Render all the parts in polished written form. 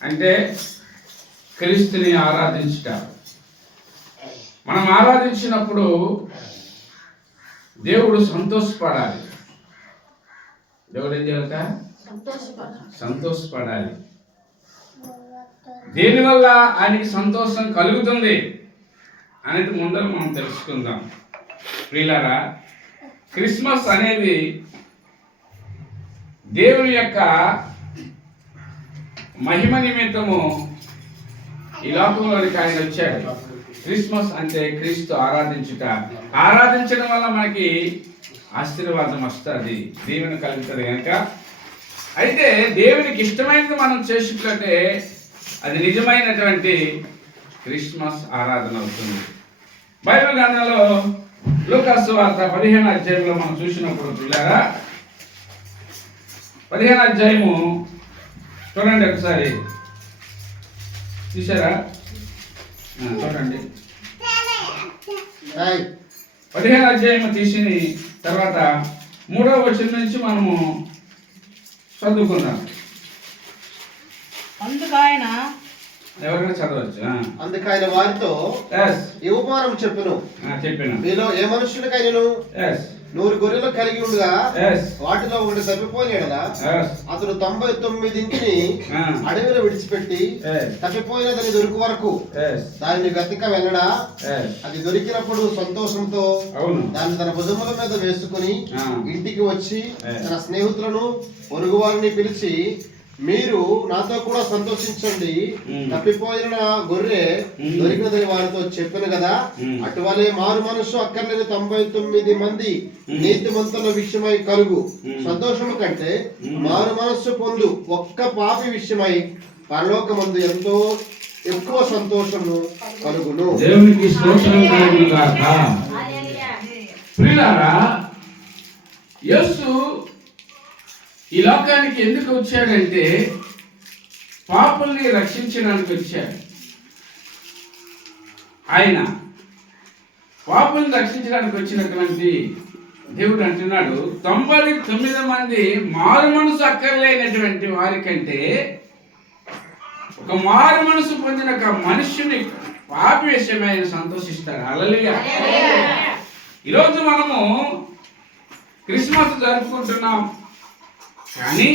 అంటే క్రీస్తుని ఆరాధించుట. మనం ఆరాధించినప్పుడు దేవుడు సంతోషపడాలి. దేవుడు ఏం చేయాలట? సంతోషపడాలి. దేనివల్ల ఆయనకి సంతోషం కలుగుతుంది అనేది ముందర మనం తెలుసుకుందాం. ప్రియులారా, క్రిస్మస్ అనేది దేవుని యొక్క మహిమ నిమిత్తము ఈ లోకంలోనికి ఆయన వచ్చాడు. క్రిస్మస్ అంటే క్రీస్తు ఆరాధించుట. ఆరాధించడం వల్ల మనకి ఆశీర్వాదం వస్తుంది, దీవెన కలుగుతుంది కనుక. అయితే దేవునికి ఇష్టమైనది మనం చేసుకుంటే అది నిజమైనటువంటి క్రిస్మస్ ఆరాధన అవుతుంది. బైబిల్ గ్రంథంలో లూకాసు వార్త 15వ అధ్యాయంలో మనం చూసినప్పుడు పిల్లరా, 15వ అధ్యాయము చూడండి ఒకసారి. చూసారా? చూడండి. 15వ అధ్యాయము తీసిన తర్వాత 3వ వచనం నుంచి మనము చదువుకుందాం. అందుకైన ఎవరైనా చదవచ్చు. అందుకైన వారితో ఈ ఉపమానం చెప్పాను. మీలో ఏ మనుషులకైనను 100 గొర్రెలు కలిగి ఉండగా వాటిలో ఒకటి తప్పిపోయిన అతడు 99 అడవిలో విడిచిపెట్టి తప్పిపోయినదని దొరికి వరకు దానిని వెతక వెళ్ళడా, అది దొరికినప్పుడు సంతోషంతో దాన్ని తన భుజముల మీద వేసుకుని ఇంటికి వచ్చి తన స్నేహితులను పొరుగు వారిని పిలిచి, మీరు నాతో కూడా సంతోషించండి, తప్పిపోయిన గొర్రె దొరికినదని వారితో చెప్పాను కదా. అటువలే మారు మనసు అక్కర్లేని 99 మంది నీతిమంతుల విషయమై కలుగు సంతోషము కంటే మారు మనస్సు పొందు ఒక్క పాపి విషయమై పరలోకమందు ఎంతో ఎక్కువ సంతోషము కలుగును. దేవునికి స్తోత్రం కలుగును గాక. ప్రియులారా, యేసు ఈ లోకానికి ఎందుకు వచ్చాడంటే పాపుల్ని రక్షించడానికి వచ్చాడు. ఆయన పాపుల్ని రక్షించడానికి వచ్చినటువంటి దేవుడు అంటున్నాడు, 99 మంది మారు మనసు అక్కర్లేనటువంటి వారికంటే ఒక మారు మనసు పొందిన ఒక మనుష్యుని పాపి విషయమై ఆయన సంతోషిస్తాడు. హల్లెలూయా. ఈరోజు మనము క్రిస్మస్ జరుపుకుంటున్నాం, కానీ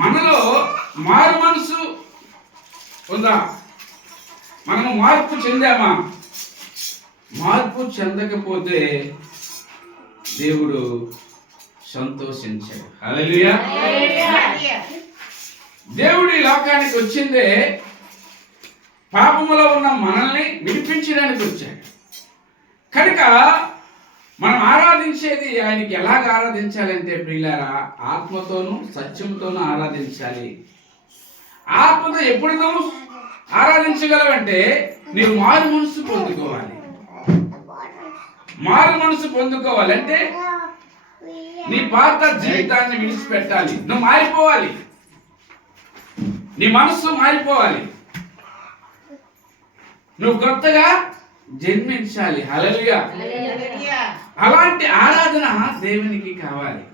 మనలో మారు మనసు ఉందా? మనము మార్పు చెందామా? మార్పు చెందకపోతే దేవుడు సంతోషించాడు. హల్లెలూయా. దేవుడు ఈ లోకానికి వచ్చిందే పాపములో ఉన్న మనల్ని విడిపించడానికి వచ్చాడు. కనుక మనం ఆరాధించేది ఆయనకి ఎలాగ ఆరాధించాలంటే ప్రియులారా, ఆత్మతోనూ సత్యంతోనూ ఆరాధించాలి. ఆత్మతో ఎప్పుడు నువ్వు ఆరాధించగలవంటే నీవు మారు మనసు పొందుకోవాలి. మారు మనసు పొందుకోవాలంటే నీ పాత జీవితాన్ని విడిచిపెట్టాలి. నువ్వు మారిపోవాలి, నీ మనస్సు మారిపోవాలి, నువ్వు కొత్తగా జన్మించాలి. హల్లెలూయా. అలాంటి ఆరాధన దేవునికి కావాలి.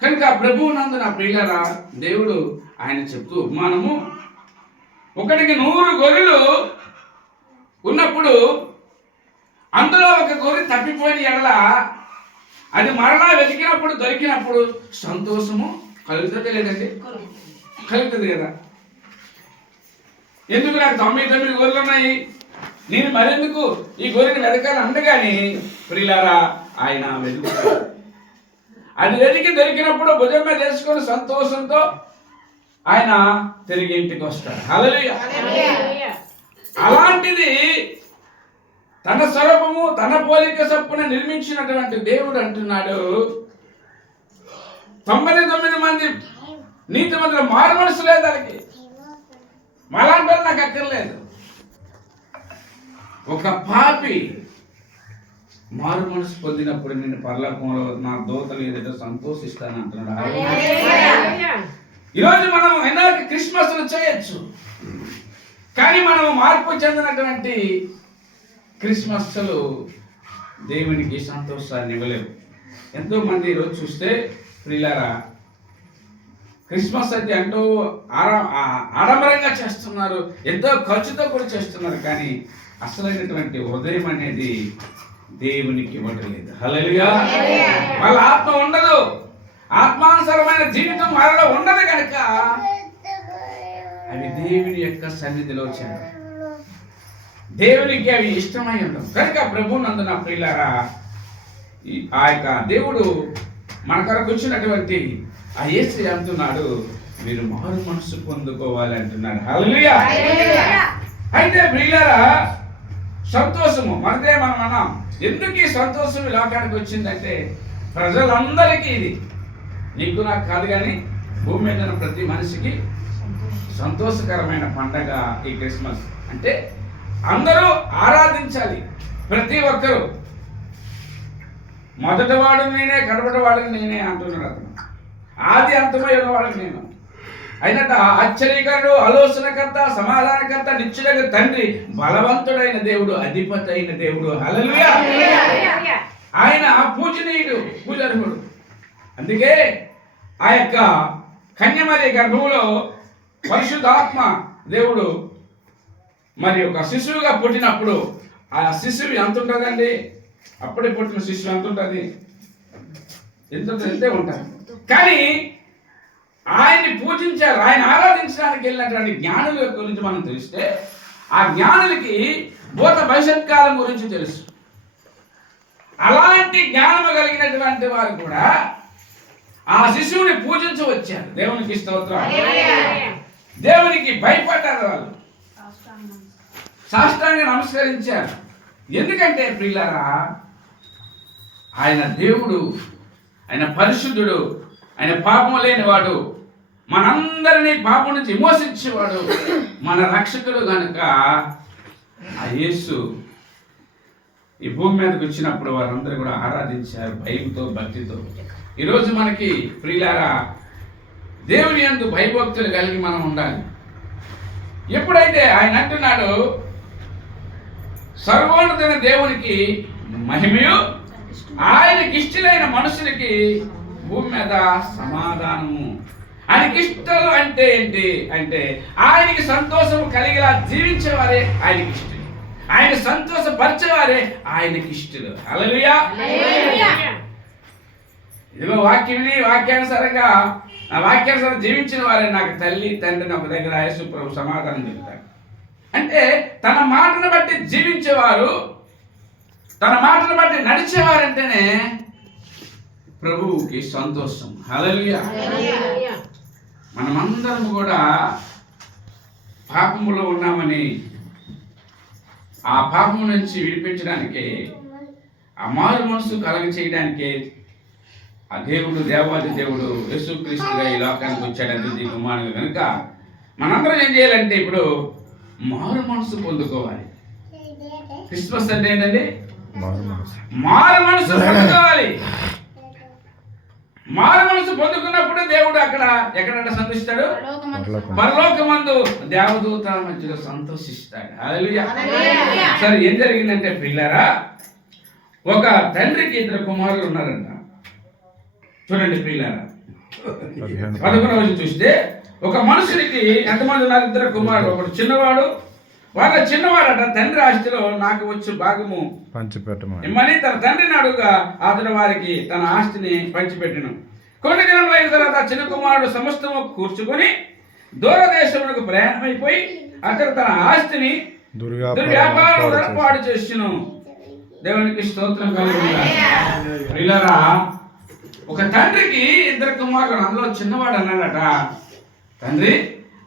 కనుక ప్రభువు నందు నా ప్రియులారా, దేవుడు ఆయన చెప్తూ ఉపమానము, ఒకటికి 100 గొర్రెలు ఉన్నప్పుడు అందులో ఒక గొర్రె తప్పిపోయిన ఎడల అది మరలా వెతికినప్పుడు దొరికినప్పుడు సంతోషము కలుగుతుంది లేదండి? కలుగుతుంది కదా. ఎందుకు నాకు 99 గొర్రెలు ఉన్నాయి, నేను మరెందుకు ఈ గొర్రెని వెతకాలి అనగానే ప్రియులారా ఆయన వెతుకుతాడు. అది వెతికి దొరికినప్పుడు భుజం మీద వేసుకొని సంతోషంతో ఆయన తిరిగి ఇంటికి వస్తాడు. హల్లెలూయా. అలాంటిది తన స్వరూపము తన పోలిక చొప్పున నిర్మించినటువంటి దేవుడు అంటున్నాడు, 99 మంది నీతిమంతులు మారు మనసు లేదు దానికి, మలాంటి వాళ్ళు నాకు అక్కర్లేదు. ఒక పాపి మారు మనసు పొందినప్పుడు నేను పరలోకంలో నా దూతలు ఏదైతే సంతోషిస్తాను అంటున్నాడు. ఈరోజు మనం ఎన్నో క్రిస్మస్లు చేయొచ్చు, కానీ మనం మార్పు చెందినటువంటి క్రిస్మస్లు దేవునికి సంతోషాన్ని ఇవ్వలేవు. ఎంతో మంది ఈరోజు చూస్తే ప్రియులారా క్రిస్మస్ అయితే ఎంతో ఆడంబరంగా చేస్తున్నారు, ఎంతో ఖర్చుతో కూడా చేస్తున్నారు, కానీ అసలైనటువంటి హృదయం అనేది దేవునికి ఇవ్వటం లేదు. హల్లెలూయా. వాళ్ళ ఆత్మ ఉండదు, ఆత్మానుసరమైన జీవితం వాళ్ళలో ఉండదు కనుక అవి దేవుని యొక్క సన్నిధిలో చేయాలి, దేవునికి అవి ఇష్టమై ఉండవు కనుక ప్రభు నందున ప్రియులారా, ఆ యొక్క దేవుడు మన కొరకు వచ్చినటువంటి ఆ యేసు అంటున్నాడు, మీరు మారు మనసు పొందుకోవాలి అంటున్నాడు. హల్లెలూయా. అయితే ప్రియులారా, సంతోషము మనదే మనం అన్నాం. ఎందుకు ఈ సంతోషం ఈ లోకానికి వచ్చిందంటే ప్రజలందరికీ ఇది, నీకు నాకు కాదు కానీ భూమి మీద ఉన్న ప్రతి మనిషికి సంతోషకరమైన పండగ ఈ క్రిస్మస్. అంటే అందరూ ఆరాధించాలి, ప్రతి ఒక్కరూ. మొదటివాడు నేనే, కడపటివాడు నేనే అంటున్నాడు అతను. ఆది అంతమై ఉన్నవాడు నేను అయినట్టు ఆశ్చర్యకరుడు, ఆలోచనకర్త, సమాధానకర్త, నిత్యుడైన తండ్రి, బలవంతుడైన దేవుడు, అధిపతి అయిన దేవుడు. హల్లెలూయా. ఆయన పూజనీయుడు, పూజార్హుడు. అందుకే ఆ యొక్క కన్యమరి గర్భంలో పరిశుద్ధాత్మ దేవుడు మరి ఒక శిశువుగా పుట్టినప్పుడు ఆ శిశువు ఎంత ఉంటుందండి? అప్పుడే పుట్టిన శిశువు ఎంత ఉంటుంది? ఎంతే ఉంటుంది. కానీ ఆయన్ని పూజించారు, ఆయన ఆరాధించడానికి వెళ్ళినటువంటి జ్ఞానుల గురించి మనం తెలిస్తే ఆ జ్ఞానులకి భూత భవిష్యత్ కాలం గురించి తెలుసు. అలాంటి జ్ఞానము కలిగినటువంటి వారు కూడా ఆ శిశువుని పూజించవచ్చారు. దేవునికి స్తోత్రం. దేవునికి భయపడ్డారు, వాళ్ళు సాష్టాంగ నమస్కరించారు. ఎందుకంటే ప్రియులారా, ఆయన దేవుడు, ఆయన పరిశుద్ధుడు, ఆయన పాపము లేనివాడు, మనందరినీ పాపం నుంచి విమోచించేవాడు, మన రక్షకుడు కనుక ఆ యేసు ఈ భూమి మీదకి వచ్చినప్పుడు వారందరూ కూడా ఆరాధించారు భయంతో, భక్తితో. ఈరోజు మనకి ప్రియులారా, దేవుని యందు భయభక్తులు కలిగి మనం ఉండాలి. ఎప్పుడైతే ఆయన అంటున్నాడు, సర్వోన్నతమైన దేవునికి మహిమయు, ఆయనకి ఇష్టలైన మనుషులకి భూమి మీద సమాధానము. ఆయనకి ఇష్టాలు అంటే ఏంటి అంటే ఆయనకి సంతోషము కలిగేలా జీవించేవారే ఆయనకి ఇష్టలు, ఆయన సంతోషపరిచేవారే ఆయనకి ఇష్టలు. హల్లెలూయా. ఇదిగో వాక్యాన్ని వాక్యానుసారంగా జీవించిన వారే నాకు తల్లి తండ్రిని ఒక దగ్గర యేసు ప్రభు సమాధానం చెప్తాడు. అంటే తన మాటను బట్టి జీవించేవారు, తన మాటను బట్టి నడిచేవారంటేనే ప్రభువుకి సంతోషం. హల్లెలూయా. మనమందరం కూడా పాపములో ఉన్నామని, ఆ పాపము నుంచి విడిపించడానికి, ఆ మారు మనసు కలగ చేయడానికి ఆ దేవుడు, దేవాది దేవుడు యేసుక్రీస్తుగా ఈ లోకానికి వచ్చాడంటే కుమారుడు కనుక మనందరం ఏం చేయాలంటే ఇప్పుడు మారు మనసు పొందుకోవాలి. క్రిస్మస్ అంటే ఏంటండి? మారు మనసు పొందుకోవాలి. మారు మనసు పొందుకున్నప్పుడు దేవుడు ఎక్కడ సంతోషిస్తాడు? పరలోకమందు దేవదూతల మధ్యలో సంతోషిస్తాడు. హల్లెలూయా. సరే, ఏం జరిగిందంటే ప్రియులారా, ఒక తండ్రికి 2 కుమారులు ఉన్నారంట. చూడండి ప్రియులారా, 11వ చూస్తే ఒక మనుషునికి ఎంతమంది ఉన్నారు? 2 కుమారులు. ఒకడు చిన్నవాడు, వాళ్ళ చిన్నవాడట తండ్రి ఆస్తిలో నాకు వచ్చి భాగము పంచిపెట్టమని తన తండ్రిని అడుగుగా అతడు వారికి తన ఆస్తిని పంచిపెట్టను. కొన్ని దినములు అయిన తర్వాత చిన్న కుమారుడు సమస్తము కూర్చుకొని దూరదేశములకు ప్రయాణమైపోయి అతడు తన ఆస్తిని దుర్వ్యాపారం పాడు చేసిను. దేవునికి స్తోత్రం కలుగునుగాక. ఒక తండ్రికి 2 కుమారులు, అందులో చిన్నవాడు అన్నాడట, తండ్రి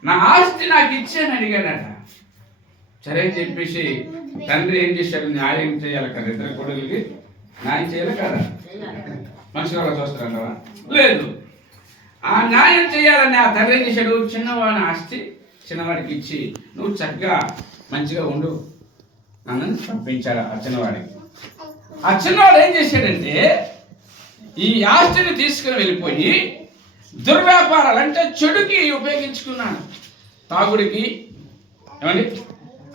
నా ఆస్తి నాకు ఇచ్చేయని అడిగాడట. సరే అని చెప్పేసి తండ్రి ఏం చేశాడు? న్యాయం చేయాలి కదా, 2 కొడుకులకి న్యాయం చేయాలి కదా. మనుషులు అలా చూస్తారంటారా? లేదు. ఆ న్యాయం చేయాలని ఆ తండ్రి ఏం చేశాడు? చిన్నవాడి ఆస్తి చిన్నవాడికి ఇచ్చి నువ్వు చక్కగా మంచిగా ఉండు నన్ను పంపించాడు ఆ చిన్నవాడికి. ఆ చిన్నవాడు ఏం చేశాడంటే ఈ ఆస్తిని తీసుకుని వెళ్ళిపోయి దుర్వ్యాపారాలు అంటే చెడుకి ఉపయోగించుకున్నాడు. తాగుడికి, ఏమండి,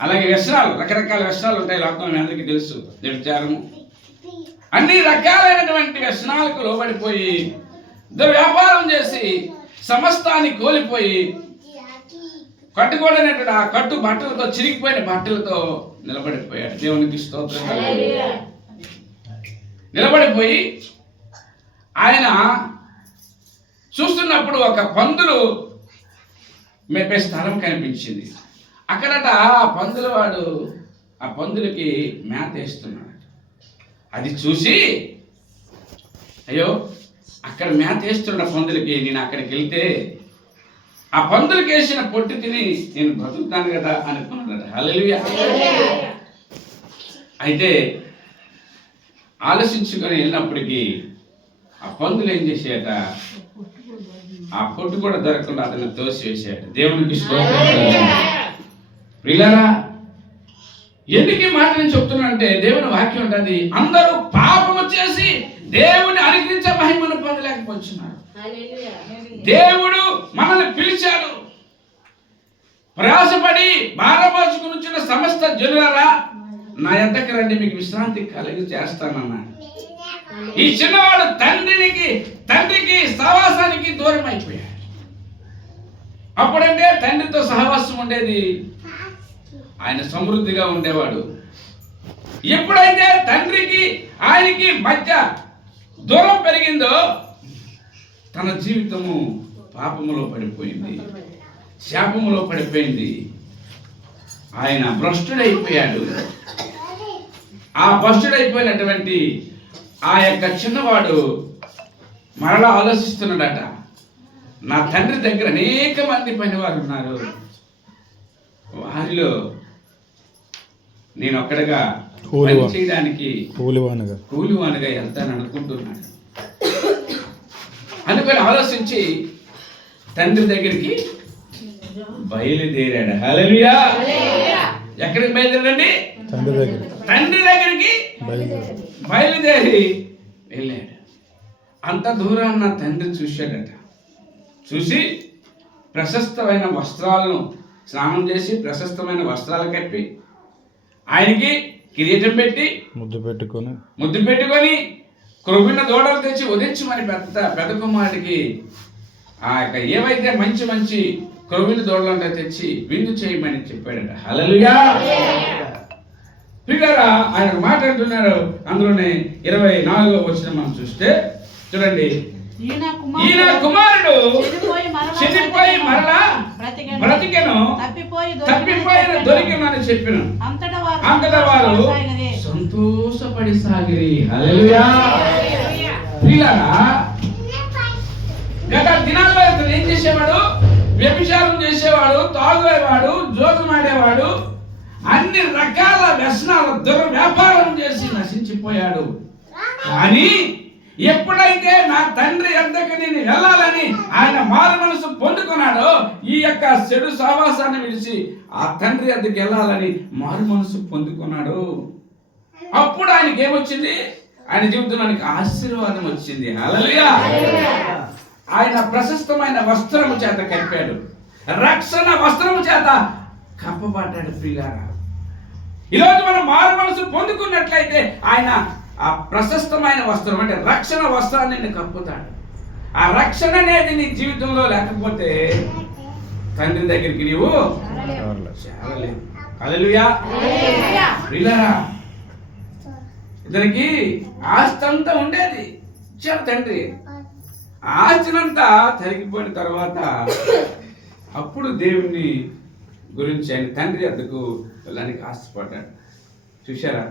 అలాగే వ్యసనాలు, రకరకాల వ్యసనాలు ఉంటాయి లోకంలో, మీ అందరికీ తెలుసు. వ్యభిచారము, అన్ని రకాలైనటువంటి వ్యసనాలకు లోబడిపోయి దుర్వ్యాపారం చేసి సమస్తాన్ని కోల్పోయి కట్టుకోలేనటువంటి ఆ కట్టు బట్టలతో, చిరిగిపోయిన బట్టలతో నిలబడిపోయాడు. దేవునికి స్తోత్రం. నిలబడిపోయి ఆయన చూస్తున్నప్పుడు ఒక పందులు మేపే స్థలం కనిపించింది. అక్కడట ఆ పందుల వాడు ఆ పందులకి మేత వేస్తున్నాడు. అది చూసి, అయ్యో అక్కడ మేత వేస్తున్న పందులకి నేను అక్కడికి వెళ్తే ఆ పందులకి వేసిన పొట్టు తిని నేను బ్రతుకుతాను కదా అనుకున్నాడు. హల్లెలూయా. అయితే ఆలోచించుకొని వెళ్ళినప్పటికీ ఆ పందులు ఏం చేసేట, ఆ పొట్టు కూడా దొరకకుండా అతను తోసి వేసాడు. దేవునికి స్తోత్రం. ప్రియులారా, ఎందుకు ఈ మాట నేను చెప్తున్నానంటే దేవుని వాక్యం ఉంటుంది, అందరూ పాపము చేసి దేవుని అనుగ్రహించే మహిమను పొందలేకపోతున్నారు. దేవుడు మనల్ని పిలిచాడు. ప్రయాసపడి భారమోసుకుని సమస్త జనులారా నా యొద్దకు రండి, మీకు విశ్రాంతి కలిగి చేస్తానన్నాడు. ఈ చిన్నవాడు తండ్రికి సహవాసానికి దూరం అయిపోయాడు. అప్పుడంటే తండ్రితో సహవాసం ఉండేది, ఆయన సమృద్ధిగా ఉండేవాడు. ఎప్పుడైతే తండ్రికి ఆయనకి మధ్య దూరం పెరిగిందో తన జీవితము పాపములో పడిపోయింది, శాపములో పడిపోయింది. ఆయన భ్రష్టుడైపోయాడు. ఆ భ్రష్టుడైపోయినటువంటి ఆ యొక్క చిన్నవాడు మరలా ఆలోచిస్తున్నాడట, నా తండ్రి దగ్గర అనేక మంది పనివారు ఉన్నారు, వారిలో నేను ఒక్కడగా పని చేయడానికి కూలివానుగా వెళ్తాను అనుకుంటున్నాడు. అనుకొని ఆలోచించి తండ్రి దగ్గరికి బయలుదేరాడు. హల్లెలూయా. ఎక్కడికి బయలుదేరండి? తండ్రి దగ్గరికి బయలుదేరి వెళ్ళాడు. అంత దూరాన్న తండ్రి చూశాడట. చూసి ప్రశస్తమైన వస్త్రాలను స్నానం చేసి ప్రశస్తమైన వస్త్రాలు కప్పి ఆయనకి కిరీటం పెట్టి ముద్దు పెట్టుకొని క్రొవ్విన దూడలు తెచ్చి ఉదించమని పెద్ద కుమారుడికి ఆ యొక్క ఏవైతే మంచి మంచి క్రొవ్విన దూడలంటే తెచ్చి విందు చేయమని చెప్పాడట. హల్లెలూయా. ప్రియులారా, ఆయన మాట్లాడుతున్నారు. అందులోనే 24వ వచనం మనం చూస్తే చూడండి, ఈయన కుమారుడు చనిపోయి మరలా బ్రతికెను, తప్పిపోయిన దొరికెను అని చెప్పిన. అంతటా వారు సంతోషపడి సాగిరి. హల్లెలూయా. ప్రియులారా, గత దినాల్లో ఇతను ఏం చేసేవాడు? వ్యభిచారం చేసేవాడు, తాగువాడు, జోదమాడేవాడు, అన్ని రకాల వ్యసనాలు దుర్వ్యాపారం చేసి నశించిపోయాడు. కానీ ఎప్పుడైతే నా తండ్రి యొద్దకు నేను వెళ్ళాలని ఆయన మారు మనసు పొందుకున్నాడో, ఈ యొక్క చెడు సహవాసాన్ని విడిచి ఆ తండ్రి యొద్దకు వెళ్ళాలని మారు మనసు పొందుకున్నాడు. అప్పుడు ఆయనకి ఏమొచ్చింది? ఆయన జీవితానికి ఆశీర్వాదం వచ్చింది. హల్లెలూయా. ఆయన ప్రశస్తమైన వస్త్రము చేత కప్పాడు, రక్షణ వస్త్రము చేత కప్పబడ్డాడు. ప్రియులారా, ఈరోజు మనం మారు మనసు పొందుకున్నట్లయితే ఆయన ఆ ప్రశస్తమైన వస్త్రం అంటే రక్షణ వస్త్రాన్ని నిన్ను కప్పుతాడు. ఆ రక్షణ అనేది నీ జీవితంలో లేకపోతే తండ్రి దగ్గరికి నీవు చేరలేవు. హల్లెలూయా. ప్రియులారా, ఇతనికి ఆస్తి అంతా ఉండేది, ఇచ్చాడు తండ్రి. ఆస్తినంతా తరిగిపోయిన తర్వాత అప్పుడు దేవుని గురించి ఆయన తండ్రి వద్దకు వెళ్ళడానికి ఆశపడ్డాడు. చూశారా,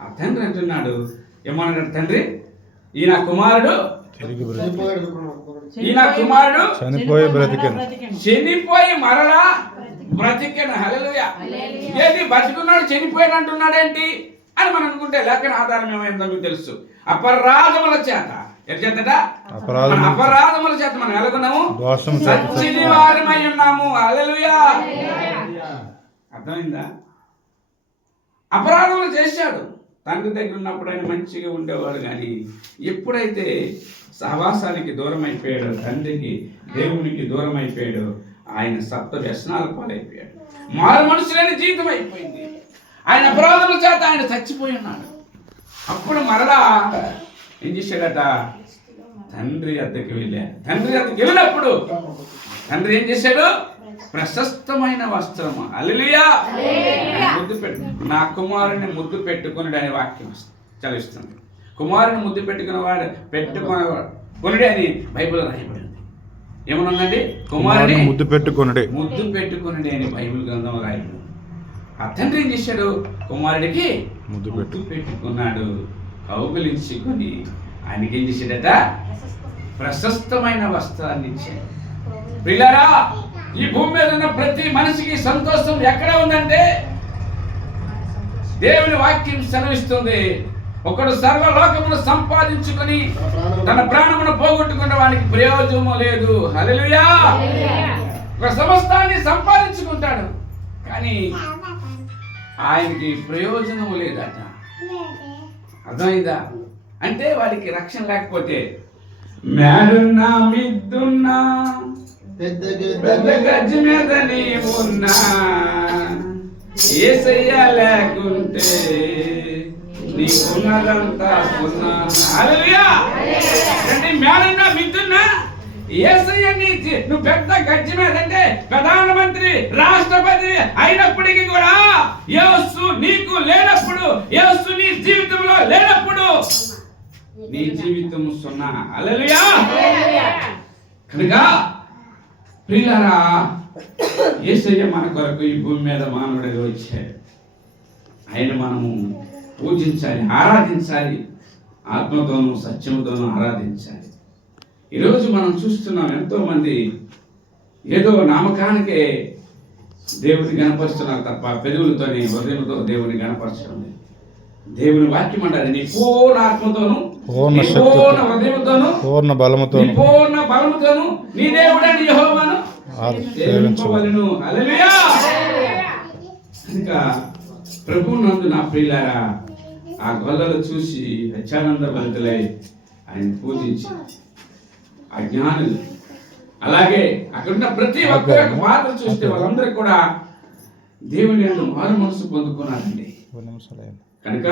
ఆ తండ్రి అంటున్నాడు, ఏమన్నాడు తండ్రి? ఈయన కుమారుడు చనిపోయి మరలా బ్రతికెను. హల్లెలూయా. ఏది బతికున్నాడు చనిపోయాడు అంటున్నాడేంటి అని మనం అనుకుంటే లేఖన ఆధారం ఏమైందో మీకు తెలుసు. అపరాధముల చేత అపరాధముల చేత మనం ఎలాగున్నాము? చచ్చిన వారమై ఉన్నాము. హల్లెలూయా. అర్థమైందా? అపరాధములు చేశాడు. తండ్రి దగ్గర ఉన్నప్పుడు ఆయన మంచిగా ఉండేవాడు, కానీ ఎప్పుడైతే సహవాసానికి దూరం అయిపోయాడో, తండ్రికి దేవునికి దూరం అయిపోయాడో, ఆయన సప్త వ్యసనాల పాలైపోయాడు. మారు మనుషులైన జీవితం అయిపోయింది. ఆయన అపరాధముల చేత ఆయన చచ్చిపోయి ఉన్నాడు. అప్పుడు మరలా ఏం చేశాడట? తండ్రి వద్దకు వెళ్ళారు. తండ్రి వద్దకు వెళ్ళినప్పుడు తండ్రి ఏం చేశాడు? ప్రశస్తమైన వస్త్రము, హల్లెలూయా, ముద్దు పెట్టు, నా కుమారుని ముద్దు పెట్టుకుని అనే వాక్యం చదివిస్తుంది. కుమారుని ముద్దు పెట్టుకుని అని బైబిల్ రాయబడింది. ఏమనుందండి? కుమారుని ముద్దు పెట్టుకుని అని బైబిల్ గ్రంథం రాయబడింది. ఆ తండ్రి ఏం చేశాడు? కుమారుడికి ముద్దు పెట్టుకున్నాడు, కౌగిలించుకొని ఆయనకి ఏం చేశాడట? ప్రశస్తమైన వస్త్రాన్ని ఇచ్చాడు. ప్రియులారా, ఈ భూమి మీద ఉన్న ప్రతి మనిషికి సంతోషం ఎక్కడ ఉందంటే దేవుని వాక్యం సెలవిస్తుంది, ఒకడు సర్వలోకమును సంపాదించుకొని తన ప్రాణమును పోగొట్టుకున్న వానికి ప్రయోజనము లేదు. హల్లెలూయా. ఒక సమస్తాన్ని సంపాదించుకుంటాడు కానీ ఆయనకి ప్రయోజనము లేదట. అర్థమైందా? అంటే వాడికి రక్షణ లేకపోతే మేడున్నా మిద్దున్నా పెద్ద గజ్జి మీద నీవున్నా యేసయ్య లేకుంటే నీకున్నదంతా సున్నా. హల్లెలూయా. మేడున్నా మిద్దున్నా యేసయ్యని నువ్వు పెద్ద గజ్జి మీద అంటే ప్రధానమంత్రి రాష్ట్రపతి అయినప్పటికీ కూడా యేసు నీకు లేనప్పుడు, యేసు నీ జీవితంలో లేనప్పుడు నీ జీవితం సున్నా. హల్లెలూయా. కనుక ప్రియులారా, యేసయ్య మన కొరకు ఈ భూమి మీద మానవుడిగా వచ్చాడు. ఆయన మనము పూజించాలి, ఆరాధించాలి, ఆత్మతోనూ సత్యముతోనూ ఆరాధించాలి. ఈరోజు మనం చూస్తున్నాం ఎంతో మంది ఏదో నామకానికే దేవుని గణపరుస్తున్నారు తప్ప పెదవులతోని హృదయంతో దేవుని గణపరచడం లేదు. దేవుని వాక్యం అంటారు, నీ పూర్ణ ఆత్మతోను, నీ పూర్ణ హృదయంతోను, పూర్ణ బలముతోను నీ దేవుడని యెహోవాను సేవించవలెను. హల్లెలూయా. ఇంకా ప్రభువునందు నా ప్రియులారా, ఆ గొల్లలు చూసి అత్యానంద భరితులై ఆయన పూజించి ఆ జ్ఞానులు, అలాగే అక్కడున్న ప్రతి ఒక్కరి పాత్ర చూస్తే వాళ్ళందరూ కూడా దేవుని యందు మారు మనసు పొందుకున్నారండి. కనుక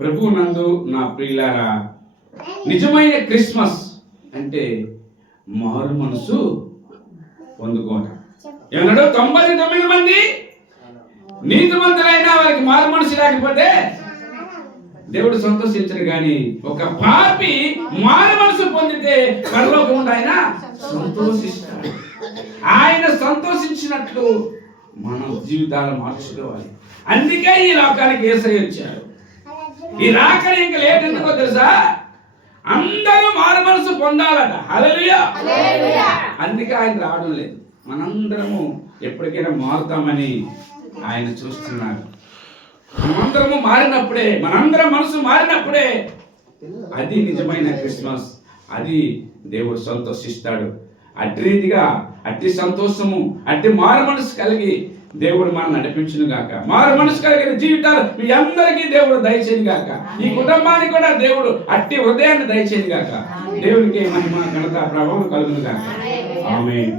ప్రభువు నందు నా ప్రియులారా, నిజమైన క్రిస్మస్ అంటే మారు మనసు పొందుకోవటం. ఏమన్నాడు? 99 మంది నీతిమంతులైనా వారికి మారు మనసు లేకపోతే దేవుడు సంతోషించడు, కానీ ఒక పాపి మారు మనసు పొందితే పరలోకముందు ఆయన సంతోషిస్తాడు. ఆయన సంతోషించినట్లు మనం జీవితాలు మార్చుకోవాలి. అందుకే ఈ లోకానికి యేసయ్య వచ్చాడు. ఈ రాకడ ఇంకా లేట్ ఎందుకో తెలుసా? అందరూ మారు మనసు పొందాలట. హల్లెలూయా. అందుకే ఆయన రావడం లేదు. మనందరము ఎప్పటికైనా మారుతామని ఆయన చూస్తున్నాడు. మనందరము మారినప్పుడే, మనందరం మనసు మారినప్పుడే అది నిజమైన క్రిస్మస్. అది దేవుడు సంతోషిస్తాడు. అట్టి రీతిగా, అట్టి సంతోషము, అట్టి మారు మనసు కలిగి దేవుడు మనం నడిపించును గాక. మారు మనసు కలిగిన జీవితాలు మీ అందరికీ దేవుడు దయచేయను గాక. ఈ కుటుంబానికి కూడా దేవుడు అట్టి హృదయాన్ని దయచేయను గాక. దేవునికి మహిమ, ఘనత, ప్రభావం కలుగును గాక. ఆమేన్.